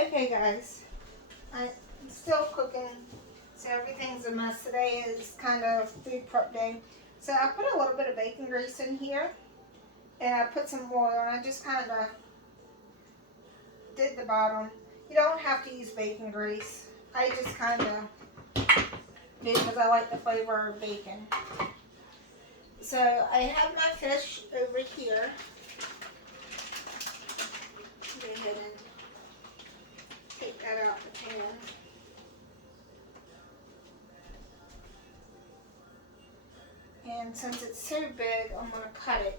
Okay guys, I'm still cooking, so everything's a mess. Today is kind of food prep day. So I put a little bit of bacon grease in here, and I put some oil, and I just kind of did the bottom. You don't have to use bacon grease. I just kind of do because I like the flavor of bacon. So I have my fish over here. Go ahead and take that out the pan. And since it's so big, I'm going to cut it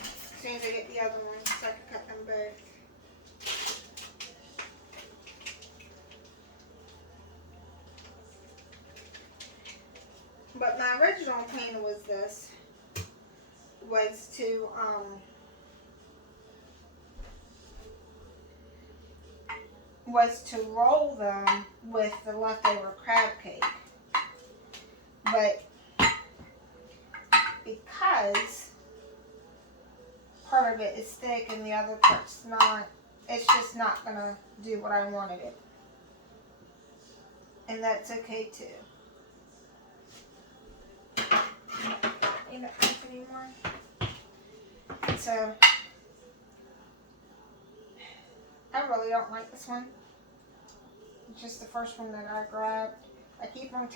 as soon as I get the other one so I can cut them both. But my original plan was this, was to roll them with the leftover crab cake. But because part of it is thick and the other part's not, it's just not gonna do what I wanted it. And that's okay too. You don't like anymore. So I really don't like this one. It's just the first one that I grabbed. I keep on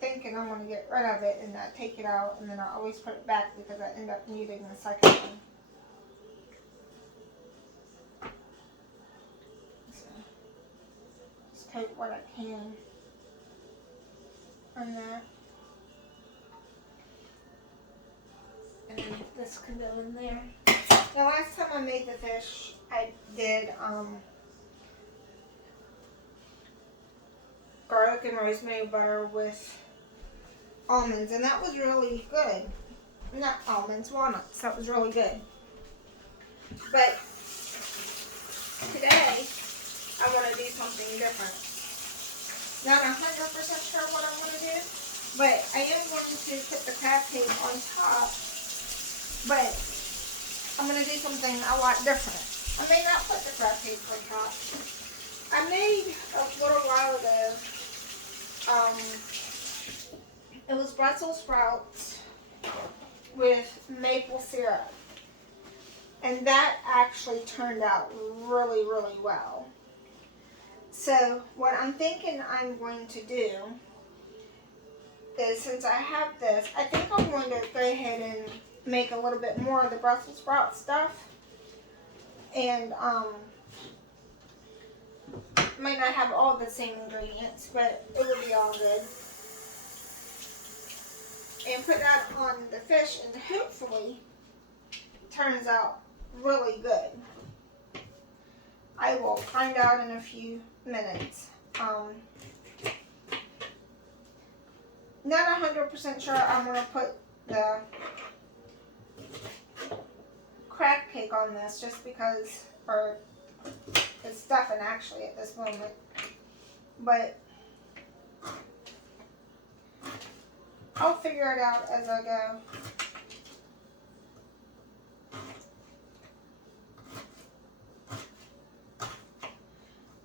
thinking I'm going to get rid of it, and I take it out, and then I always put it back because I end up needing the second one. So, just coat what I can on that. And this can go in there. The last time I made the fish, I did garlic and rosemary butter with almonds, and that was really good. Not almonds, walnuts. That was really good. But today, I want to do something different. Not 100% sure what I'm going to do, but I am going to put the crab cake on top, but I'm going to do something a lot different. I may not put the crab cake on top. I made a little while ago, it was Brussels sprouts with maple syrup. And that actually turned out really, really well. So what I'm thinking I'm going to do is, since I have this, I think I'm going to go ahead and make a little bit more of the Brussels sprout stuff. And might not have all the same ingredients, but it would be all good. And put that on the fish, and hopefully it turns out really good. I will find out in a few minutes. Not 100% sure I'm going to put the crab cake on this just because, or it's stuffing actually at this moment, but I'll figure it out as I go.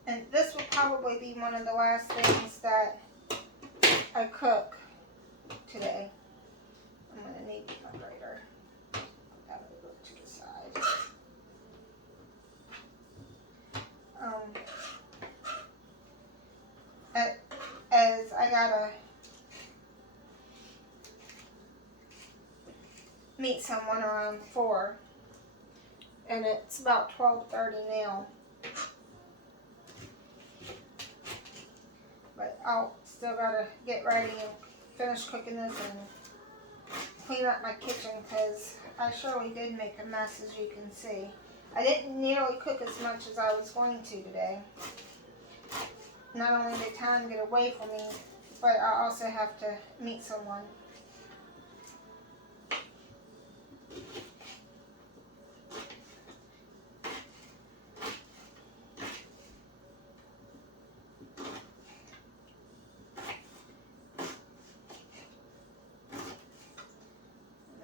And this will probably be one of the last things that I cook today. I'm going to need my grater. Put that over to the side. As I gotta meet someone around 4, and it's about 12:30 now. But I'll still gotta get ready and finish cooking this and clean up my kitchen because I surely did make a mess, as you can see. I didn't nearly cook as much as I was going to today. Not only did time get away from me, but I also have to meet someone.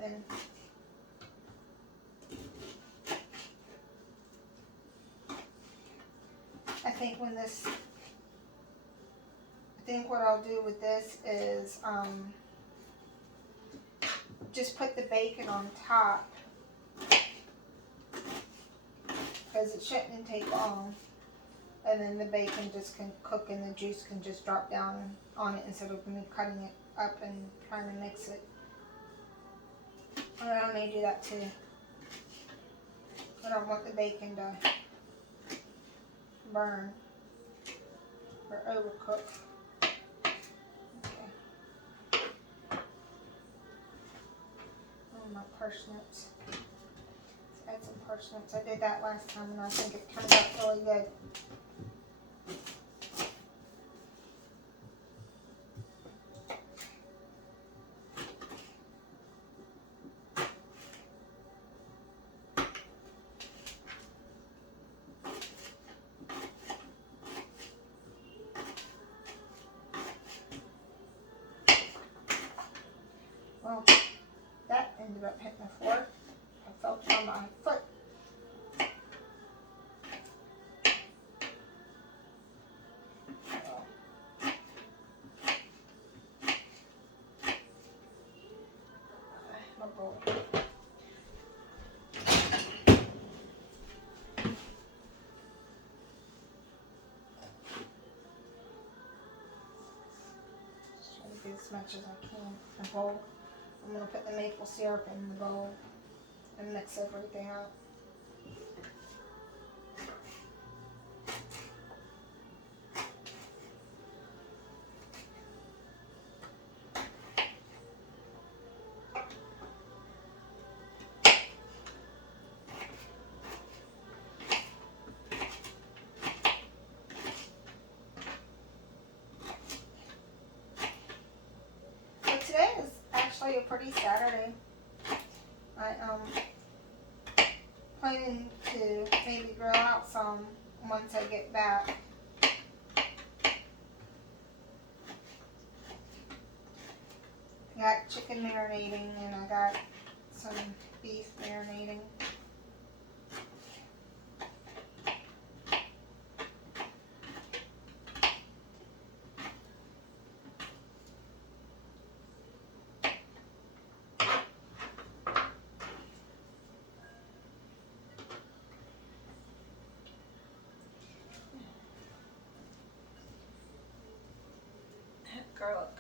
And I think what I'll do with this is just put the bacon on top, because it shouldn't take long, and then the bacon just can cook and the juice can just drop down on it instead of me cutting it up and trying to mix it. And I may do that too. I don't want the bacon to burn or overcook. Okay. Oh, my parsnips. Let's add some parsnips. I did that last time and I think it turned out really good. Well, that ended up hitting the floor. I felt it on my foot. My bowl. Just try to get as much as I can in the bowl. I'm going to put the maple syrup in the bowl and mix everything up. So today is actually a pretty Saturday. Planning to maybe grill out some once I get back. I got chicken marinating and I got some beef marinating. Garlic.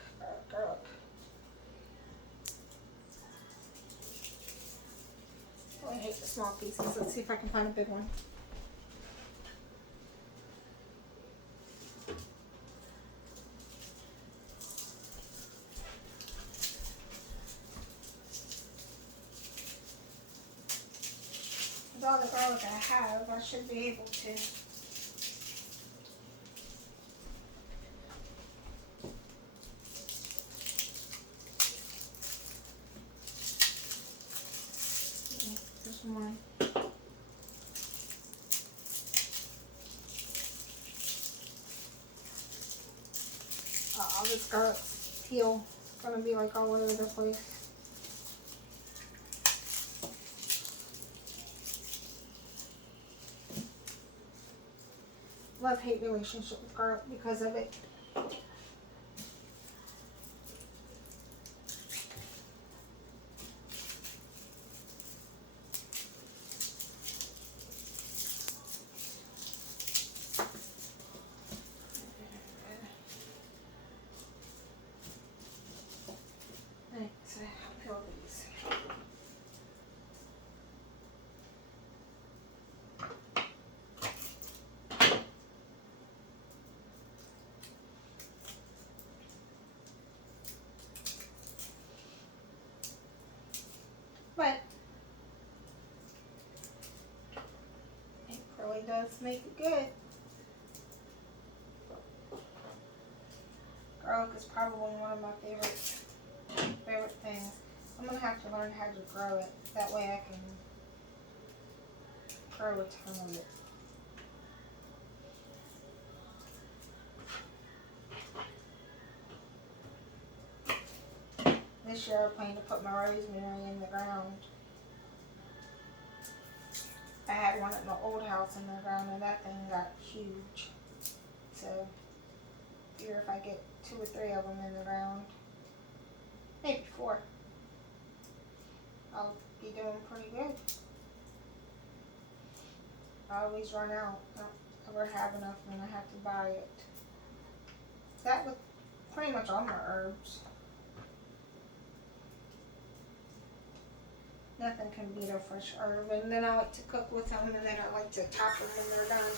Oh, I hate the small pieces. Let's see if I can find a big one. With all the garlic I have, I should be able to. One. All this garlic peel is gonna be like all over the place. Love-hate relationship with garlic because of it. But it really does make it good. Garlic is probably one of my favorite things. I'm gonna have to learn how to grow it. That way I can grow a ton of it. This year I plan to put my rosemary in the ground. I had one at my old house in the ground and that thing got huge. So, here if I get 2 or 3 of them in the ground, maybe 4, I'll be doing pretty good. I always run out. I don't ever have enough and I have to buy it. That with pretty much all my herbs. Nothing can beat a fresh herb. And then I like to cook with them, and then I like to top them when they're done.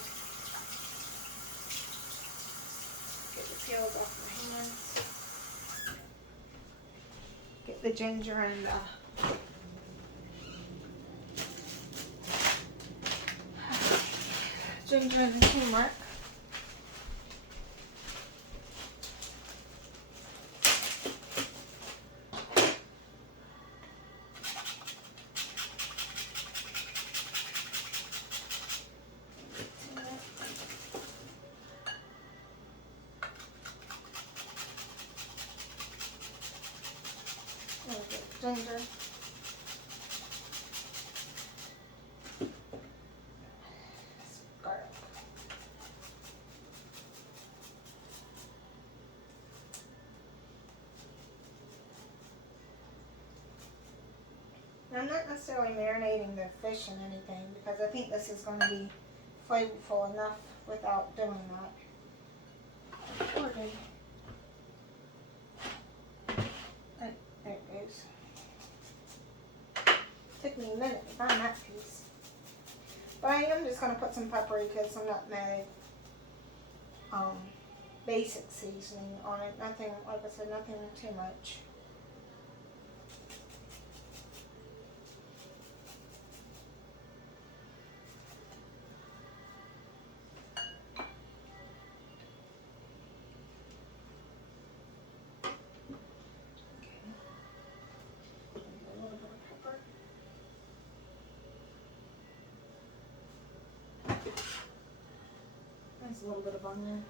Get the peels off my hands. Get the ginger and the turmeric. Ginger. Garlic. I'm not necessarily marinating the fish in anything because I think this is going to be flavorful enough without doing that. There it goes. Took me a minute to find that piece. But I am just going to put some paprika, some nutmeg, basic seasoning on it. Nothing, like I said, nothing too much. There's a little bit of onion.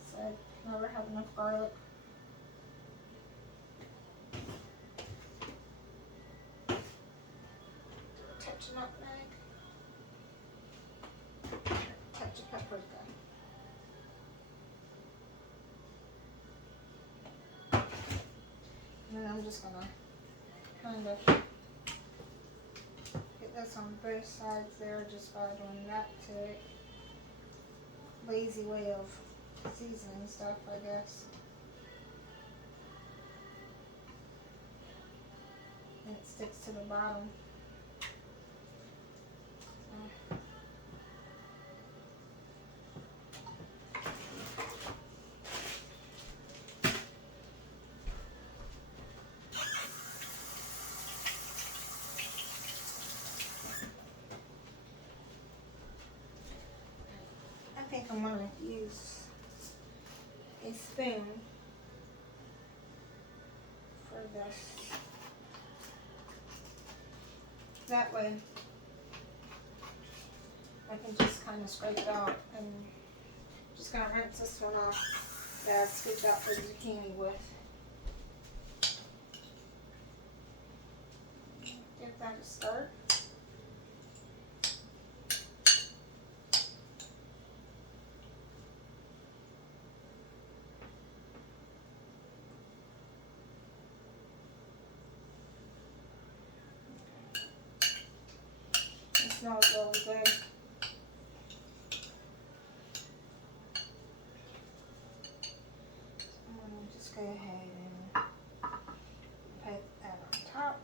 So I never have enough garlic. Touch of nutmeg. Touch of paprika. And then I'm just gonna kind of this on both sides there just by doing that to it. Lazy way of seasoning stuff, I guess. And it sticks to the bottom. I think I'm going to use a spoon for this. That way I can just kind of scrape it out, and just going to rinse this one off that I scooped out the zucchini with. Give that a stir. Smells really good. So I'm going to just go ahead and put that on top.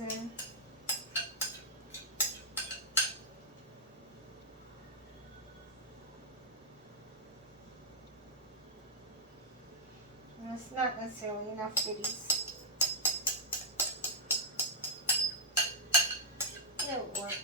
In. And it's not necessarily enough goodies. It'll work.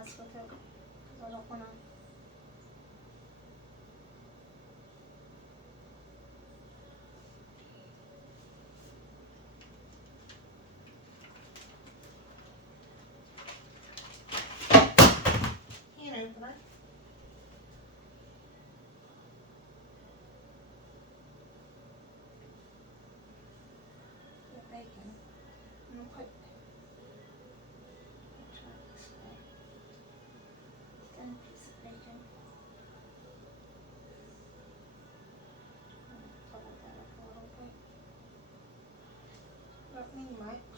mess with it because I don't want to. Can opener. The bacon. I'm gonna put. Try this way. Thin piece of bacon. Cover that up a little bit. Don't need much.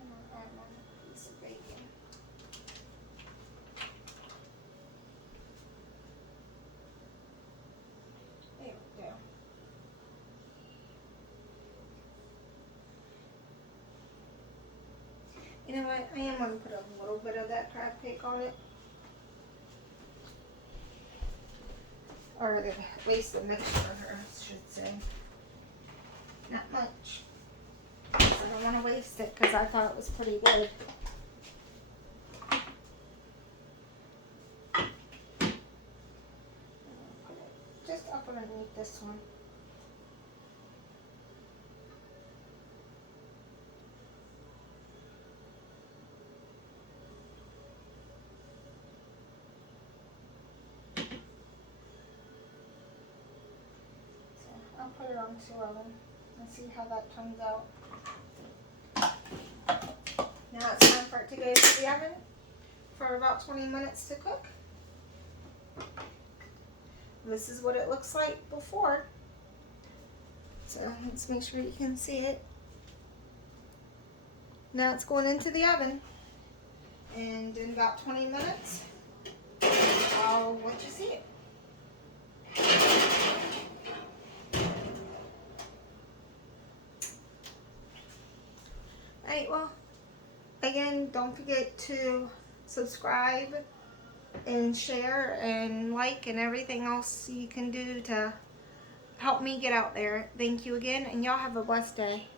And I'll add one piece of bacon. There we go. You know what? I am going to put a little bit of that crab cake on it. Or at least the mixture, I should say. Not much. I don't want to waste it because I thought it was pretty good. Put it just up underneath this one. I'll put it on 2 of them and see how that turns out. Now it's time for it to go to the oven for about 20 minutes to cook. This is what it looks like before. So let's make sure you can see it. Now it's going into the oven. And in about 20 minutes, I'll let you see it. Alright, well, again, don't forget to subscribe and share and like and everything else you can do to help me get out there. Thank you again, and y'all have a blessed day.